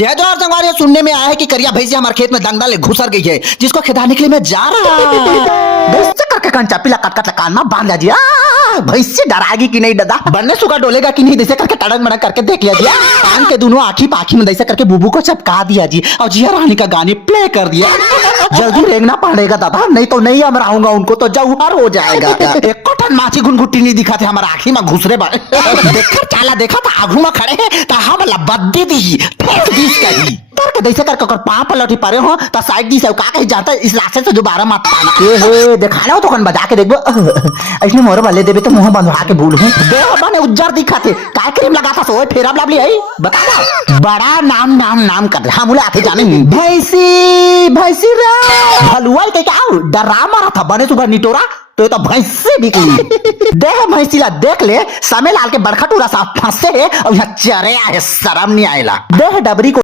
तेज और संगवारी सुनने में आया है कि करिया भैंसी हमारे खेत में दंगल घुसर गई है, जिसको खिदाने के लिए मैं जा रहा दोस्त करके कंचा पिला कट कान में बांध लिया भैंसी डराएगी कि नहीं दादा, बनने सुखा डोलेगा कि नहीं, जैसे करके तड़क मड़क करके देख लिया जी। कान के दोनों आँखी पाखी में जैसे करके बुबू को चपका दिया जी, और जिया रानी का गाने प्ले कर दिया। जल्दी रेंगना पड़ेगा दादा, नहीं तो नहीं हम रहूंगा, उनको तो जौहर हो जाएगा। एक कठन माची गुनगुट्टी नहीं दिखा थे हमारा आँखी में घुसरे देखकर चाला देखा था आगू में खड़े हैं तो हम बद्दी दी कही करके जैसे करके कर पाँव पर लौटी पड़े हो तो साइड दी से का कहीं जाता इस रास्ते से दोबारा मत आना। ए देखा लो तो कौन बजा के देखबो ऐसे मोर वाले देबे तो मुंह बंधवा के भूल हूं देह बने उज्जर दिखाते काय क्रीम लगाता सोए फेरा लाभली है बता दो बड़ा नाम कर हम उले आते जाने भैंसी रे हलवा के क्या डरा मारा था बने सुबह निटोरा तो ये तो भैंसी निकली। देह भैंसीला देख ले समय लाल के बड़खटूरा सा फंसे और यहाँ चरे आए शर्म नहीं आएला। देह डबरी को